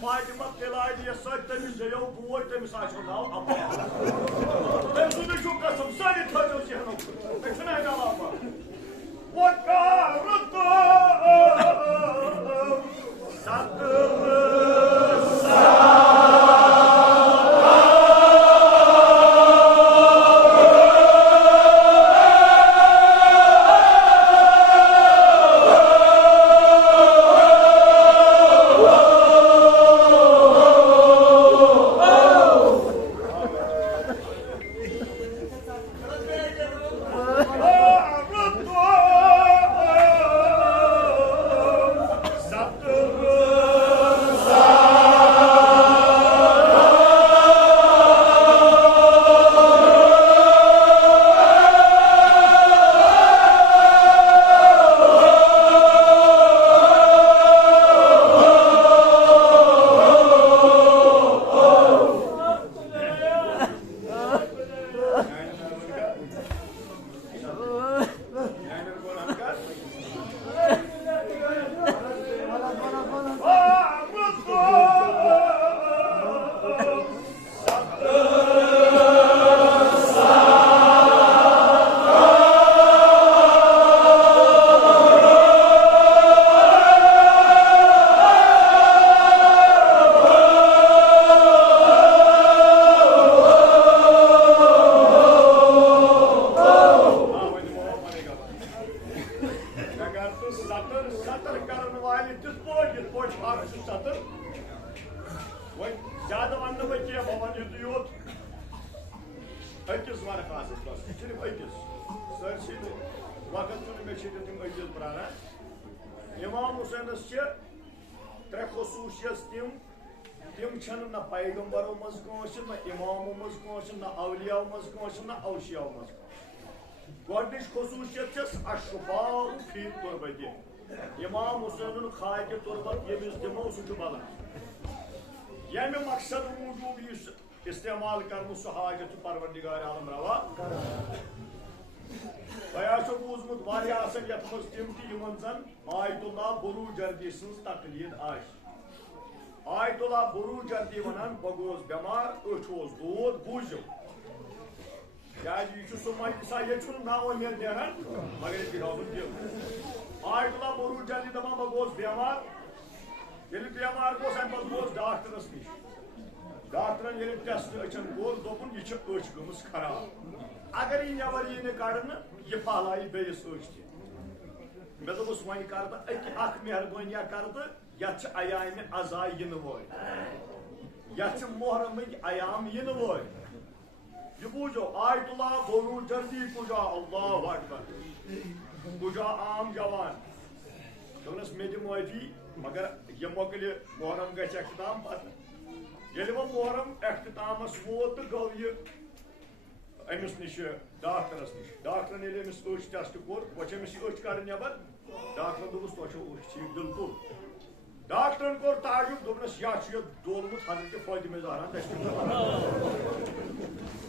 Fatima Telaidi Satan Jayo Boy Temisation now. Then to the Jukasum, Sunny Tajo Jano. What Imam Hussain's tre khususiyat tim chhan na paygambaro maz konsin na imam maz konsin na awliya maz konsin na awshiya maz godnish khususiyat chas ashfa fi turbati Imam Husainul khayke turbat yemis demo su bala yemi maksad wujubi istemal karnu hajat parvardigar alam rawa Bayasho buzmut variya asan yatmaz timti yumanzan Ayetullah Buru Jardi sınız taklid aş. Ayetullah Buru Jardi vanan bagoz bemar öçoz doğud buzum. Yani şu sumay sayıçun na oymer denen magar bir oldu diyor. Ayetullah Buru Jardi dama bagoz bemar gelip bemar ko sen bagoz doktorus miş. Doktorun gelip test açan gol dopun içi ölçgümüz kara. Agar in yavariyini karını yıpalayı beys ölçtü. मैं तो उस वही करता एक आख मेहरबानिया करता यच आयाम अज़ाय यन वोय यच मुहर्रम आयाम यन वोय ये पूजो आयतुल्लाह बोरू जल्दी पूजा अल्लाहु अकबर पूजा आम जवान दोनस में मोदी मगर ये मोकले मुहर्रम गछ इख्तिताम पत येले वो मुहर्रम इख्तितामस वोत गो ये अमिस निश डॉक्टरस निश डॉक्टर ने अमिस अच टेस्ट कोर वच अमिस अच कर नबर डॉक्टर दोस तो अच ठीक बिल्कुल डॉक्टर कोर ताजुब दोनस या दोलमुत हजरत फातिमा ज़हरा तशरीफ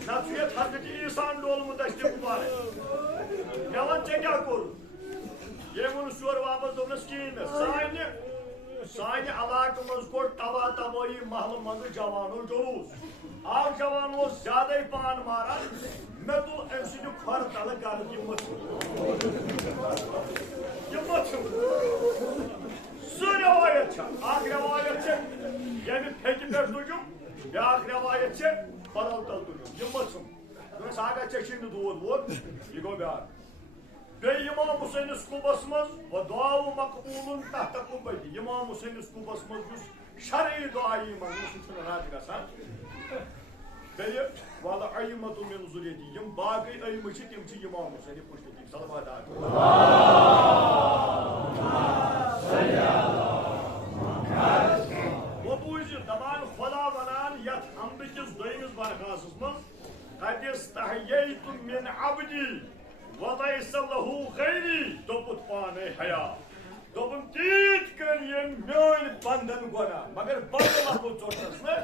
नफियत हजरत ईसा दोलमुत तशरीफ मुबारक नवन चे क्या कोर ये मुन सोर वापस दोनस कीन साने इलाक मज कोर तबा तबाही महल मंद जवानो जुलूस आग जवान वो ज्यादा ही पान मारा मैं तो ऐसी जो खर तल कर ये मत सर रवायत छ आग रवायत छ ये भी फेंक कर तुझो या आग रवायत छ बदल तल तुझो ये मत तो सागा चेशिन दूध वो ये गो ब्याह बे इमाम हुसैन स्कूबस मज व दुआउ मकबूलन तहत कुबती इमाम हुसैन स्कूबस मज शरई दुआई मंगुस छन राज गसान बेये वाला अयमतु मिन जुरियति यम बाकी अयम छ तिम छ इमाम हुसैन पुष्टि सलवात वो पूज दमान खुदा वनान यत हमद किस दोइमिस बरखासस मज कद इस्तहयैतु मिन अब्दी वलैस लहु गैरी दोपुत पाने हया दोपन तीत कर ये मेन बंधन गोना मगर बंधन आपको चोटस न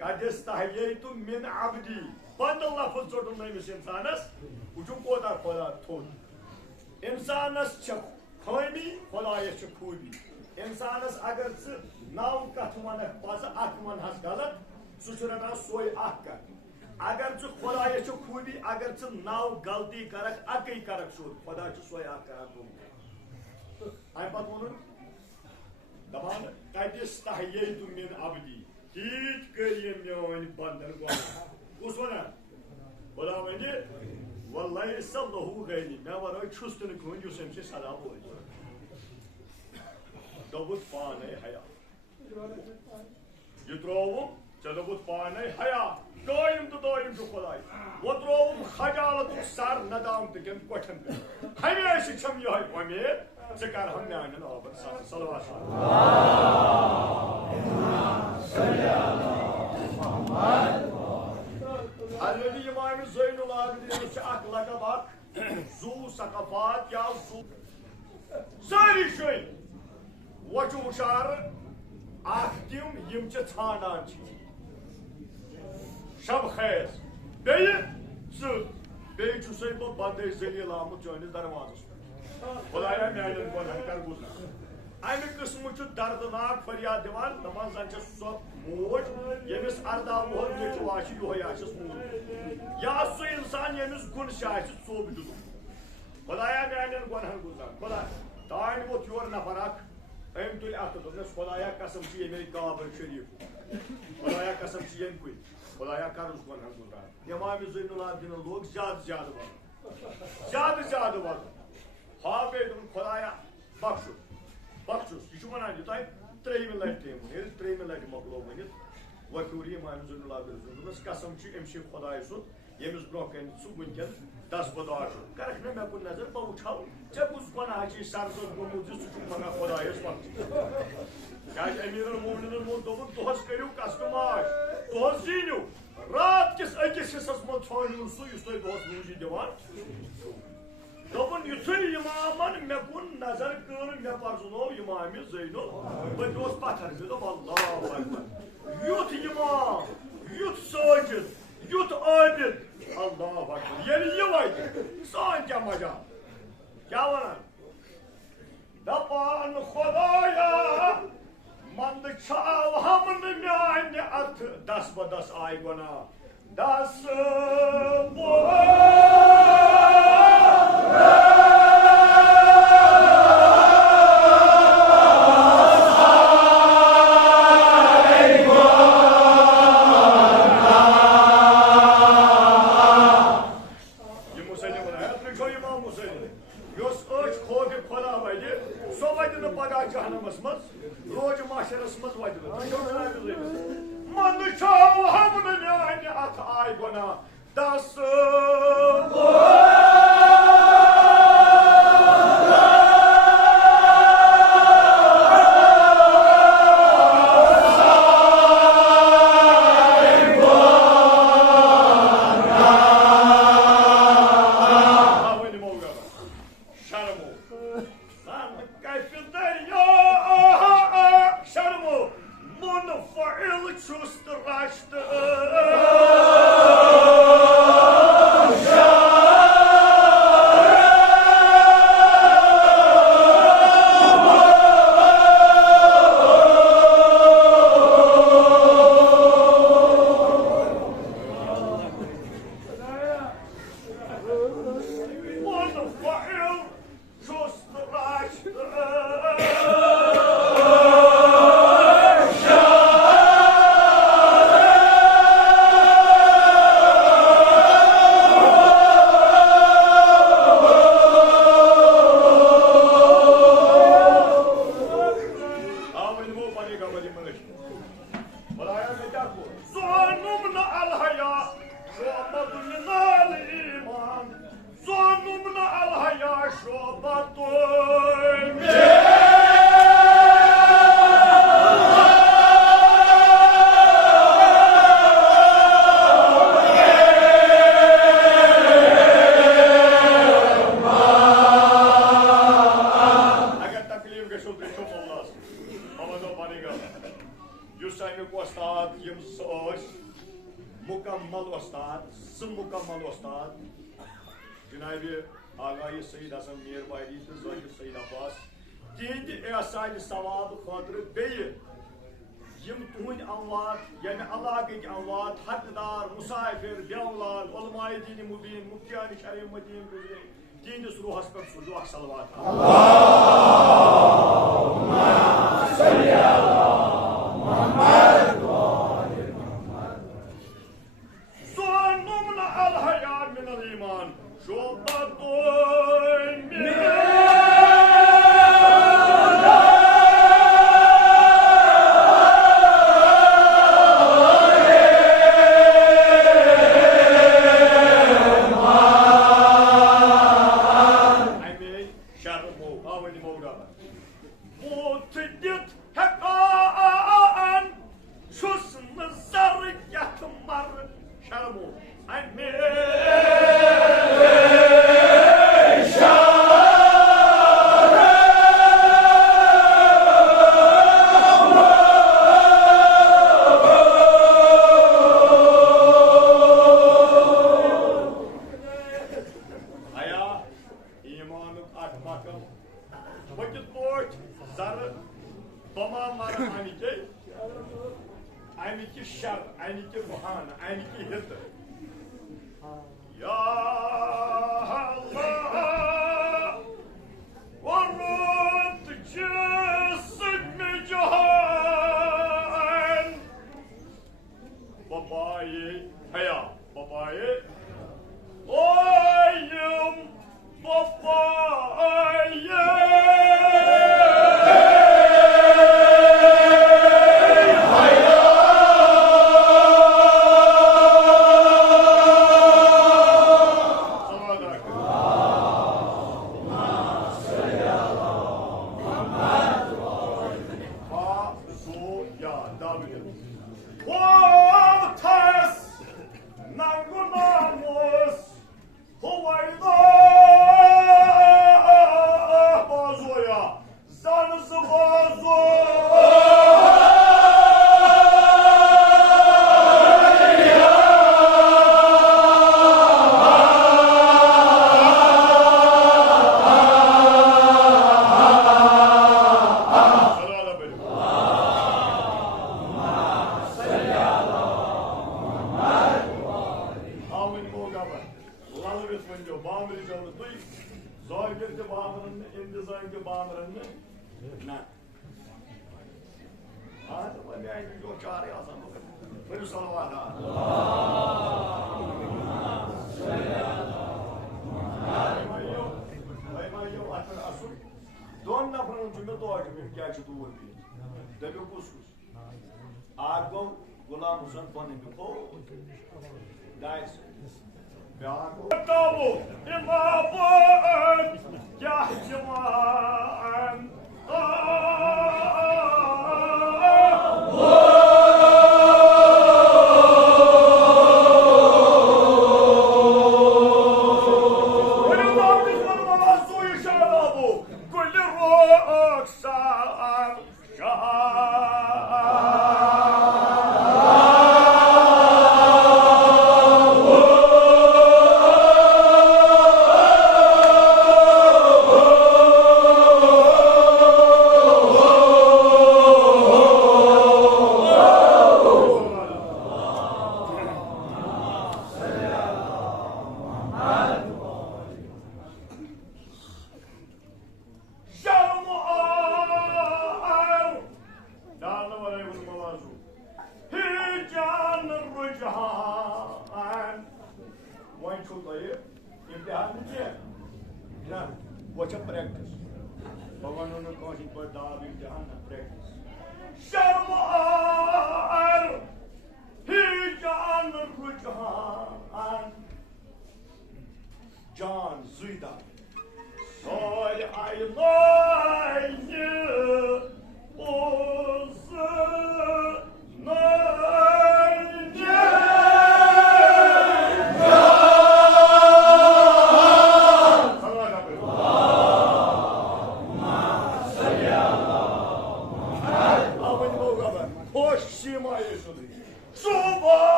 कद इस्तहयैतु मिन अब्दी बंधन लफ्ज चोटन नमिस इंसानस उजु कोदा खोदा थोन इंसानस छ खैमी खुदायस छ खूबी इंसानस अगर ज 9 कथ वन पज अख वन गलत सह रटान सोई अख कथ अगर ज खुदाय खूबी अगर ज 9 गलती करक अक करक सोद खुदा सोई अख कर अम पे वो दपान कतिस तहये तुम मिन अबदी तीत कर मोन बंदन कस वन खुदा वन वल्लाहि सल्लहु गैरी मे वर छुस तो कह सदा बोल दोबुत पाने हया यह त्रोवुम चे दोबुत पाने हया दोयम तो खुदाय वो त्रोवुम खजालत सर नदाम तकन कोठन पे हमेशा छम यह उम्मीद चे कर हम न्यान आबद सलवात हज़रत इमाम ज़ैनुल आबिदीन अख लकब जू सक़फ़ात या जू सारी शे वच उशार तम यम ानान शब खैस बेस बह बंदे जलील आमुत चनिस दरवाजस खुदाया मान गुनहन कर गुजर अमि किस्म दर्दनाक फरियाद दिवान दपान जन सो मोज यमिस 18 वुहर नेचु आशि योहे आशस मूल या सो इंसान यमिस गुन आशि सोब दुद खुदाया मान गुनहन गुजर खुदा तान वोत योर नफर अख अम तुल अत दोपनस खुदाया कसम ये काबर शरीफ खुदाया कसम यम कुन खुदाया कर गुनहन गुजर इमाम ज़ैनुल आबिदीन लोग ज्यादा वन हाबे खुदाया बख्शुस बख्शुस यह वन यह त्रेम लट त्रेम लट मकलो वन वकूर इमाम ज़ैनुल आबिदीन कसम अमस खुदाय सुन यमिस ब्रोह कन सह वनकन दस्तबदार कर मे कुन नजर बह वुछाव ऐ कुछ गुनाह सर गोमुत सह मंगान खुदायस बख्श क्या अमीर मोमिन दोपन दोहस करू कस्ब माश दोहस जीनू रात किस अकिस हिस्सस मज छानू सह तुम दोहस रूजी दिवान दोपन युथु इमामन मे कुन नजर कर मे पर्जनो इमाम ज़ैनुल बह पत्थर मे दोप अल्लाहु अकबर युथ इमाम युथ साजिद युथ आबिद अल्लाहु अकबर ये वत सान क्या मजा क्या वन दपान खुदाया मंद छाव हमन मान अथ दस बदस आय गुना दस मुकम्मल उस्ताद जनाब आगाही सईद हसन मीर वाइदी तो ज़ाहिर सईद अब्बास तिहंद एहसान सवाब खतर बेय यम तुहंद अमवात यम अलाक अमवात हकदार मुसाफिर बेवलाद उलमाए दीन मुबीन मुफ्तियान शरय मदीन गुजरे तिहंदिस रूहस पे सोजो अख सलवात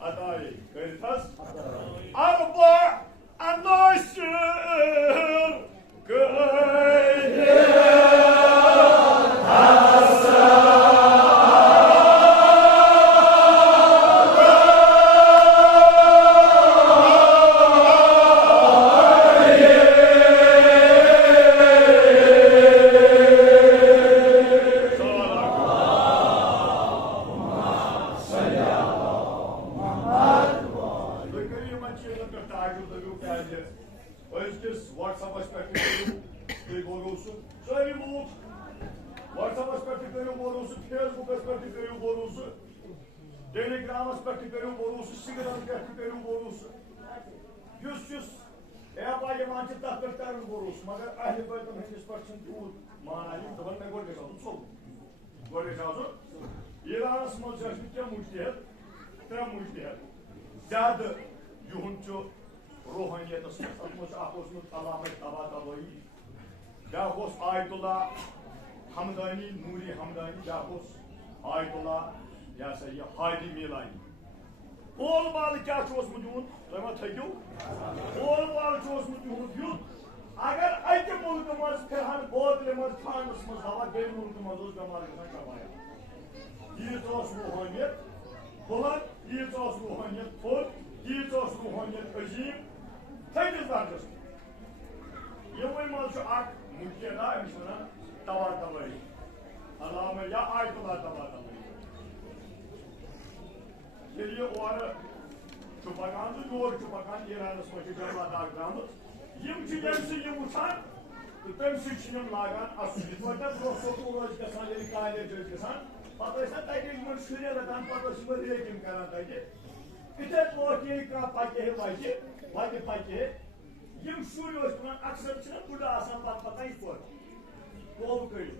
Adayı. Kayıtas. Arba anlaşır. Kayıtas. Telegram'as para o borusu, sigaram para o borusu. Yus, é a pai mante tá apertando o borusu, mas a gente vai também despachar tudo. Mas aí também não vai deixar tudo só. Vai deixar só. E lá nas mãos já fica muito tempo. Dada junto rohaniyet asılmış ahosunu alamet tabatabayı. Dahos Ayetullah Hamdani Nuri Hamdani Dahos Ayetullah Ya Sayyi Haydi Milani. Oğlu bağlı kâ çoğuz mu diyorsun? Lama tayyo. Oğlu bağlı çoğuz mu diyorsun? Agar ayte mulkumaz perhan bod lemaz tanısmaz hava gel mulkumaz öz gamarından çabaya. Yiğit olsun ruhaniyet. Bulan yiğit olsun ruhaniyet. Fol yiğit olsun ruhaniyet özeyim. Tayyiz vardır. Yılmaymalı şu ak mülkiyeda emisine tavar tavarı. Allah'ıma ya ayetullah tavar tavarı. Geliyor o ara çupakandı, doğru çupakan yer arasında çocuklar dağıtmamız. Yımçı yemsi yımuşan, temsi içinin lagan asıcı. Fakat profesör ulaşık asan, yeri kaide çözgesan. Patlaysan taydı yımın şuraya vatan patlaşımı dilekim karantaydı. İtet bu ortaya kağıt pakehi vaydı pakehi. Yım şuraya ulaşıkından aksarçının burada asan patlatayı spor. Doğru köyü.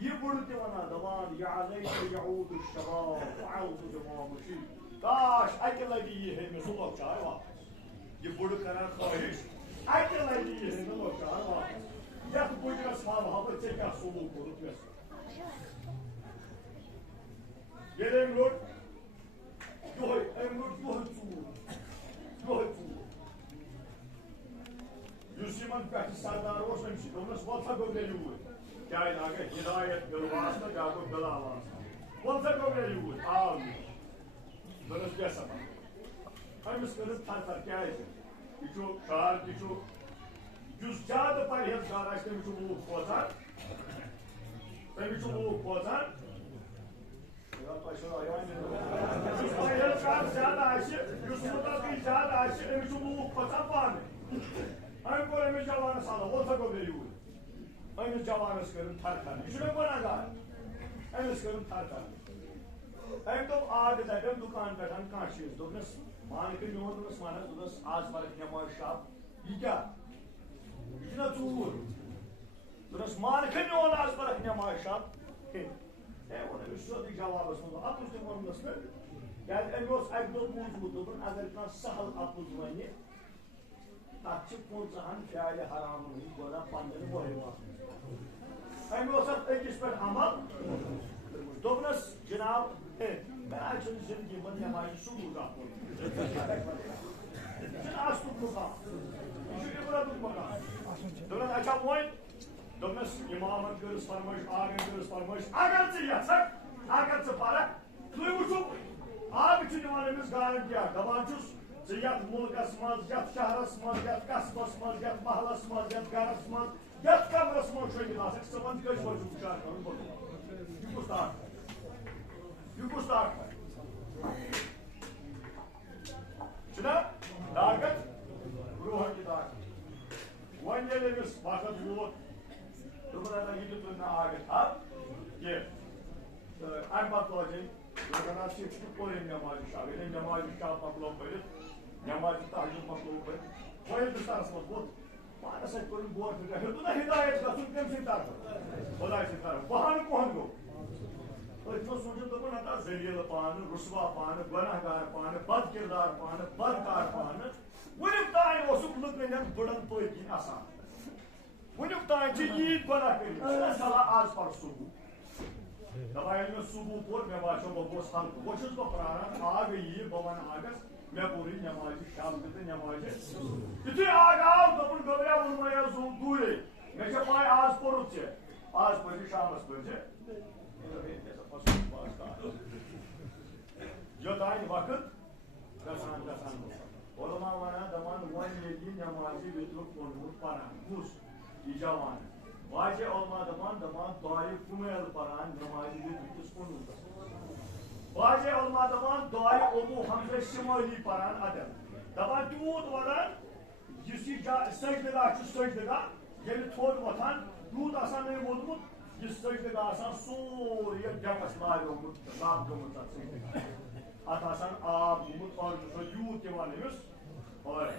يبرد وانا ضمان يا عليك يعود الشباب وعود جمامشي كاش اكل لي هي مسلوك شاي واحد يبرد كان خايش اكل لي هي مسلوك شاي واحد يا بوجه اصحاب هذا تشكا سلوك ورد بس يلم رود يوه امرود يوه يوسيمان بحث سردار وشمشي دومس وطا قبل Kâin aga hidayet yolu vasıta, Yakup bela vasıta. Volta gömleri yuvut, ağabey. Dönüş gesama. Haymış kırıp tartar kâyse. Kiçu, şahar kiçu. Yüz kağıdı pariyet şaharaşta miçu buğuk kozar. Ve miçu buğuk kozar. Ya paşa ayağın edin. Yüz pariyet şahar aşı, yüz mutatı şahar aşı, miçu buğuk kozar var mı? Hayır böyle mi cavanı sağla, volta gömleri yuvut. Aynı cavanız görün tartar. Şuna bana gel. Aynı görün tartar. Hem de ağabeyden hem dukandan karşıyız. Dokuz manikin yoğurdunuz mana dokuz az var ne maaşap. İka. Şuna tuğur. Dokuz manikin yoğun az var ne maaşap. Ona üstüne cevabı sundu. At üstüne onun nasıl? Yani emros aydol buldu. Bunun azarından sahal atılmayı. Açık bulsahan fiali haramını gören pandını boyama. Hem olsa ekis ben amal. Dobnas Cenab ben açın zindagi मन हमारी सुबह Sen az tutma. İşte burada tutma. Dobnas açam oyun. Dobnas imamın görüş varmış, ağabeyim görüş varmış. Agatsı yasak, agatsı para. Duymuşum. Abi için imanımız galip ya. Davancus. Yat mulkasmaz, yat şahrasmaz, yat kasbasmaz, yat mahlasmaz, yat garasmaz, yat kamrasmaz şöyle bir nasıl kısaman kaç var şu şarkının bu. Yugoslar. Şuna dagat, ruhan ki dagat. Vanyelerimiz fakat bu Rumlardan gidip dagat al. Ye. Arbat olacak. Yorganlar çıkıp koyayım yamacı şahı. Benim yamacı şahı patlom böyle. Yamacı tahcil patlom böyle. Koyun dışarısmaz bu. Bana sen koyun bu arada. Bu da hidayet katın temsil tarafı. Kolay şey tarafı. Bahanı kuhanı bu. इतना सोचो तो ना था ज़रियल पान, रुस्वा पान, गुनाहगार पान, बदकिरदार पान, बदकार पान, वुनिक ताइन ओसुक लुकने बुड़न तो एक आसान, वुनिक ताइन ची ईद बना करी, सला आज पर सुबह, दवाई में सुबह पोर मैं बाचो बबोस हल वोचुस बो प्राणा आग ये बवन आगस मैं पूरी नमाज शाम के नमाज इतने आग आओ दपुन गबरा उनमाया जुम दूरे मैं छ पाय आज पोरुत छे आज पर शामस पर छे जो ताई वक्त गसान ओलमा वना दमान वन ये नमाज बितु कोन परान मुस ई जवान वाजे ओलमा दमान दुआए कुमेल परान नमाज बितु कोन वाजे ओलमा दमान दुआए ओबू हमसे शिमाली परान अदम दबा दूध वरन जिसी जा सजदगा सजदगा ये थोड़ वथान दूध आसान में वोदमुत जिस सजदगा आसान सोर ये जगस लायो मुत लाभ गमुत सजदगा आसान आप मुत और जो यूथ के वाले उस और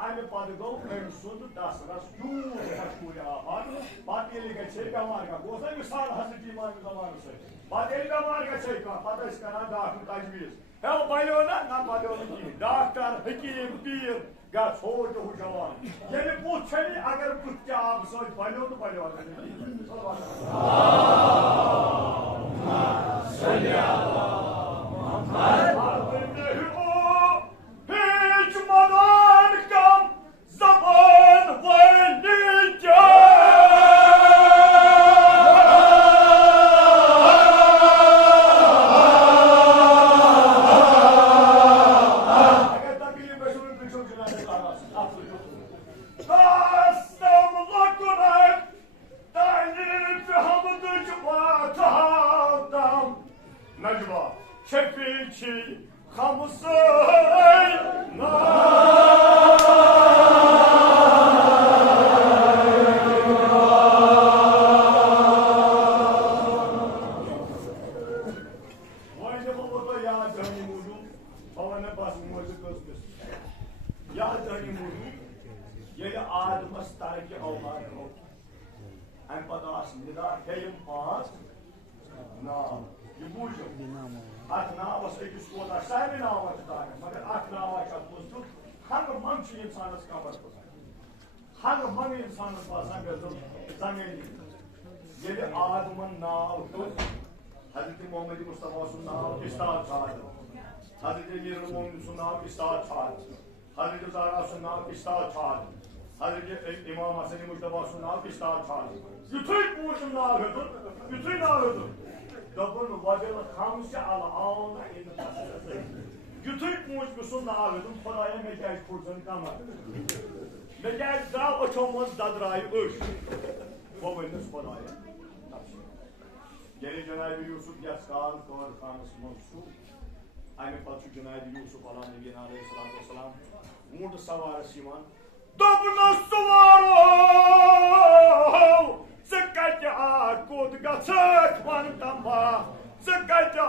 आगे पाद गो मैं सुन 10 रस यूथ मशहूर आहार बात ये लिखा छे का मार का गोसा मिसाल हजरत इमाम जमान से बात ये का मार का छे का पता इसका ना डॉक्टर तजवीज है वो पाइलो ना पाइलो नहीं डॉक्टर हकीम पीर गा छोड़ जो जवान ये पूछे नहीं अगर कुछ क्या आप सोच पाइलो तो पाइलो इमाम हसन मुश्तफा सुनाव किस्ता छाल युथुई पूछ नाव हेतु युथुई नाव हेतु दबन वजल खामस अल आउन इन युथुई पूछ बिसुन नाव हेतु खुदाया में क्या फुरसन कमर में क्या जाव अछो मस ददराय उश वो वनस खुदाया यानी जनाब यूसुफ यस्काल कोर खामस मसू आने पछु जनाब यूसुफ अला नबी अलैहिस्सलाम मूड सवार सिमान Dobno suvaro Zakaja kod gacek man tamba Zakaja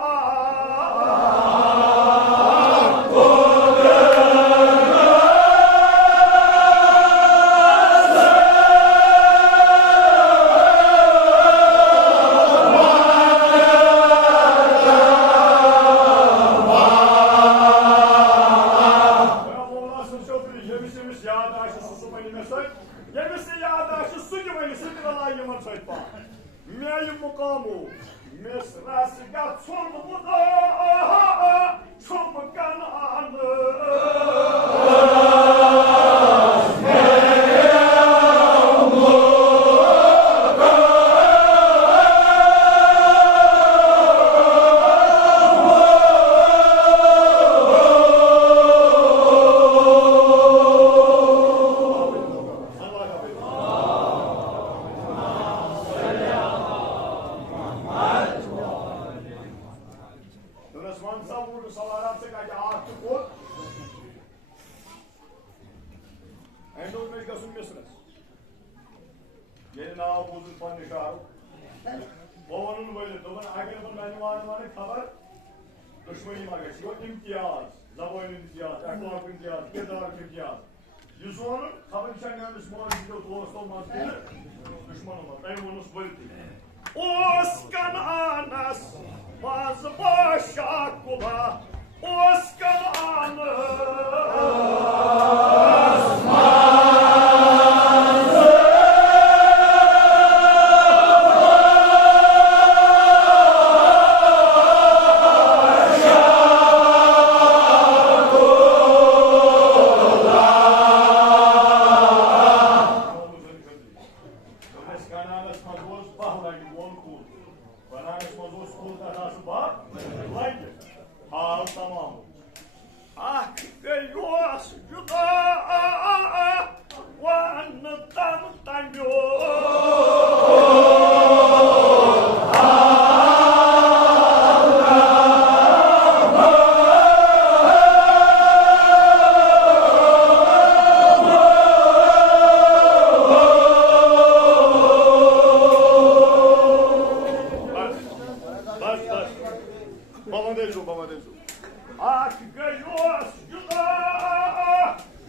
gajos juda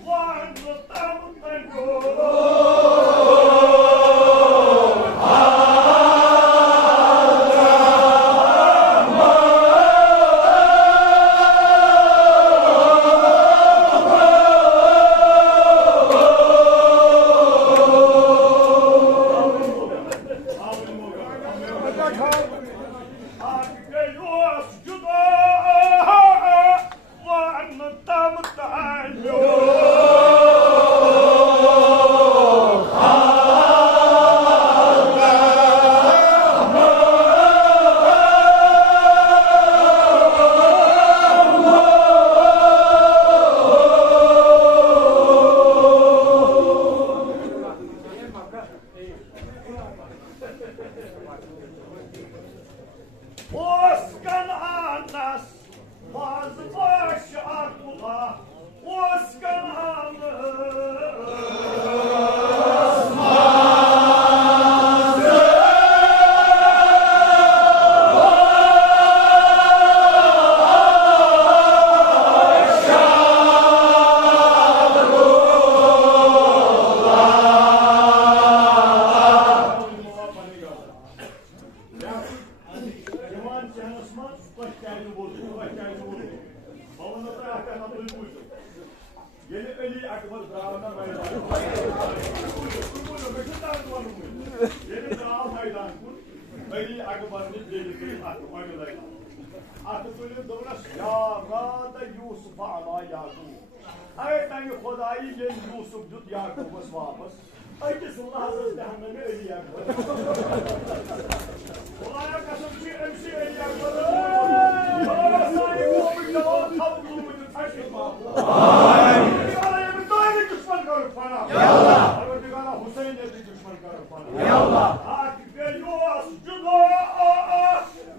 vanno tam tango Oskan Anas, vazbaşı akula, Oskan Yeni Eli Akbar Dağı'na meydan. Yeni Dağ meydan kur. Eli Akbar'ın birlikte artık böyle doğruş. Ya Rada Yusuf'a ala Yakub. Ay ben Khudayı gel Yusuf tut Yakub'u vapas. Ay ki Allah Hazreti Hamd'ı Eli Yakub. Olaya kasım ki MC Eli Yakub'u. Bana sahip olmuş da o tavukluğunu taşıma. Yallah. Hüseyin de düşman karı. Yallah. Artık geliyor juda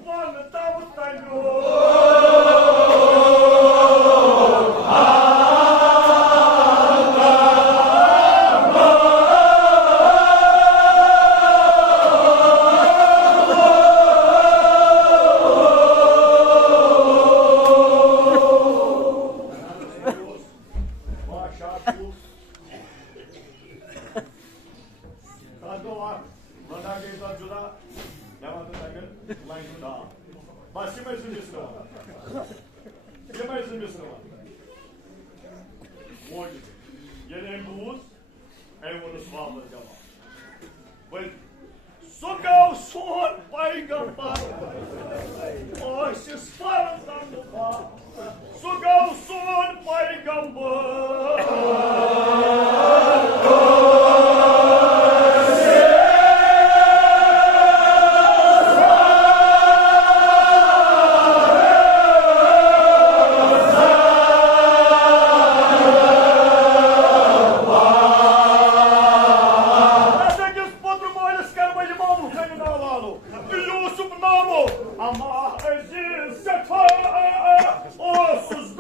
van tabuttan Sogar son peygamber, o siz falandan baba. Sogar son peygamber. Ama aziz sefa, o sus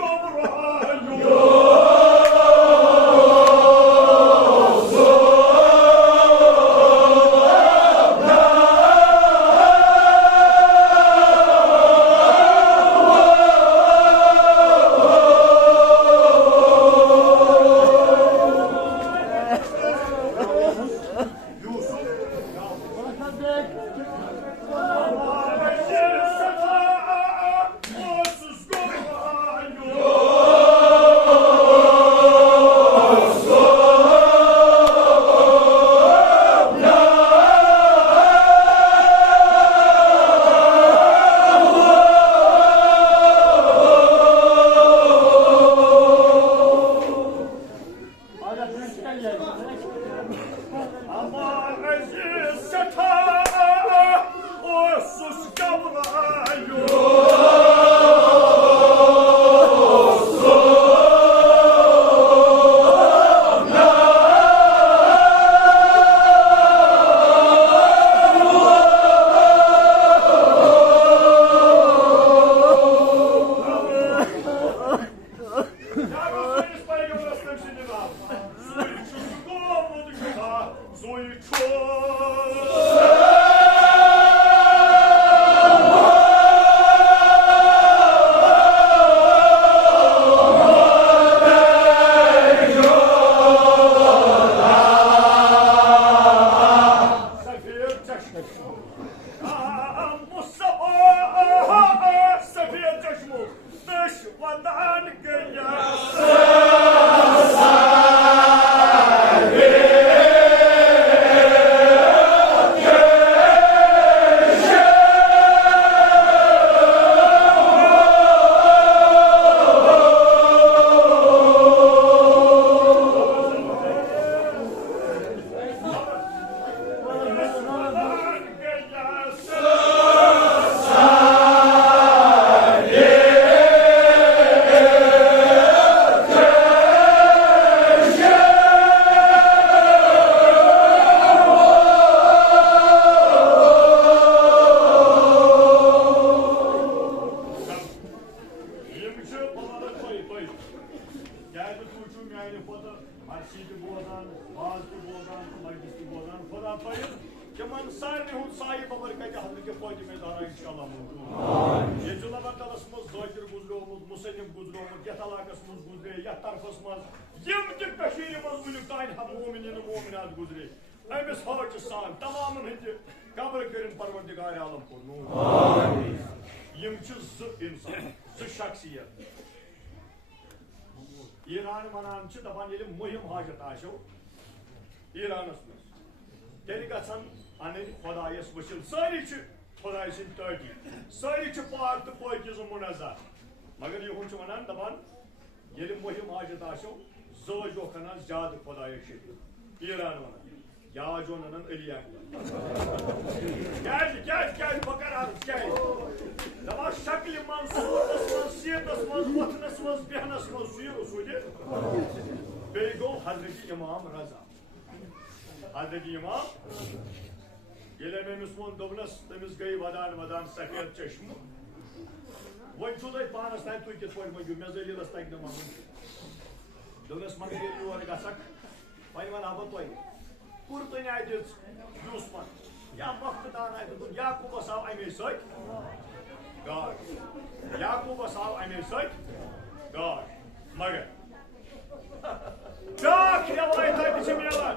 मैंने पता हर्षी तो बोजान बाज तो बोजान मर्गिस तो बोजान खुदा pile जमन सारे हुन साई बबर कह हजरत के फौज में दारा इंशाल्लाह मौजूद ये जुला बतलस मस जोजर गुजरो मुसलिम गुजरो के तलाकस मस गुजरे या तरफस मस यम के कशीर मस गुल ताइन हम मोमिन मोमिनात गुजरे अमिस हज सान तमाम हिंद कब्र करिन परवरदिगार आलम को नूर आमीन यम च इंसान शख्सियत ईरान वनान दपान ये मुहिम हाजत आशो ईरानस मस तेल गसन अन खुदायस वसिल सारी खुदाय सिंद ताटी सारी पाक तो पाकिज़ मुनज़्ज़ह मगर ये हुन वनान दपान ये मुहिम हाजत आशो जोज दो खनान ज्यादा खुदाय ईरान वनान या जो नन अली क्या बकर दपा शक्ल मन सूरतस मन सीतस मन वथनस मन बेहनस मन सु उसूल बे गो हजरत इमाम रजा हजरत इमाम ये अमिस वो दोपनस तमिस गई वदान वदान सफेद चश्म वो तुम पानस तान तुम कित पे मे जलीलस तक वन दोपनस मगर ये योर गसक वन वन बह तुम कुर्तन आय दुश्मन या वक्तदान आय दुन याकूबस आव अमे सत गाड याकूबस आव अमे सत गाड मगर डाक रवायत मिलान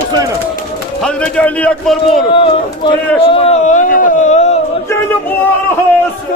Hüseyin. Hazreti Ali Ekber boru. Gelin bu arası.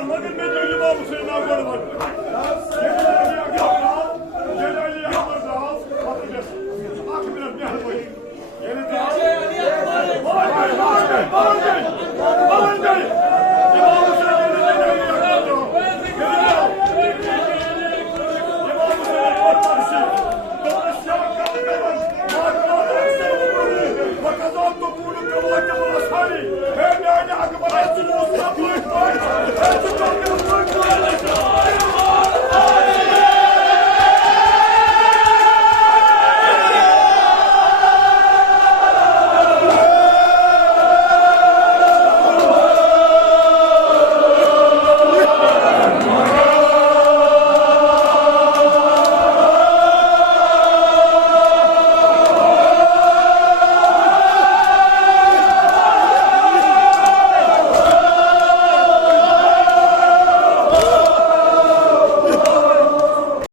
Gelmedin mi diyorum abi senin ağabeyim var. Gel yapmaz daha. Bakacağız. Bak biraz bir hal koyayım. Yeni daha.